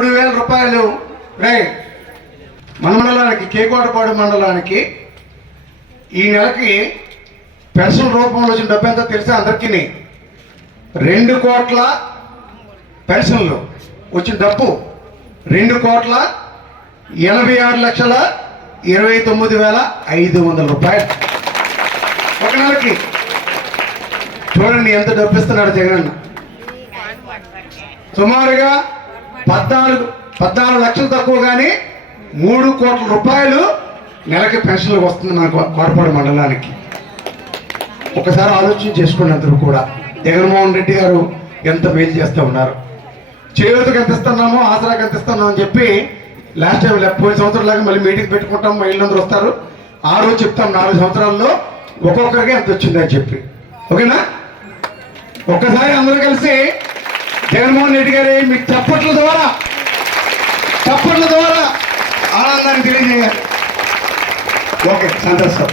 3,000 రూపాయలు మన మండలానికి కేకోటపాడు మండలానికి ఈ నెలకి పెన్షన్ రూపంలో వచ్చిన డబ్బు ఎంతో తెలిసే అందరికీ 2 కోట్ల పెన్షన్లు వచ్చిన డబ్బు 2,86,29,500 రూపాయలు ఒక నెలకి. చూడండి ఎంత డబ్బు ఇస్తున్నాడు జగన్. సుమారుగా 14 లక్షలు తక్కువ కానీ 3 కోట్ల రూపాయలు నెలకి పెన్షన్లు వస్తుంది మన కోటపాడు మండలానికి. ఒకసారి ఆలోచన చేసుకోండి అందరూ కూడా. జగన్మోహన్ రెడ్డి గారు ఎంత మేలు చేస్తూ ఉన్నారు. చేయూతకు ఎంత ఇస్తున్నామో ఆసరాకి ఎంత ఇస్తున్నాం అని చెప్పి లాస్ట్ టైం పోయిన సంవత్సరాలాగా మళ్ళీ మీటింగ్ పెట్టుకుంటాం, మహిళలందరూ వస్తారు. ఆ రోజు చెప్తాం 4 సంవత్సరాల్లో ఒక్కొక్కరికి ఎంత వచ్చిందని చెప్పి. ఓకేనా? ఒక్కసారి అందరూ కలిసి జగన్మోహన్ రెడ్డి గారి మీకు చప్పట్ల ద్వారా ఆనందాన్ని తెలియజేయాలి. ఓకే, సంతోషం.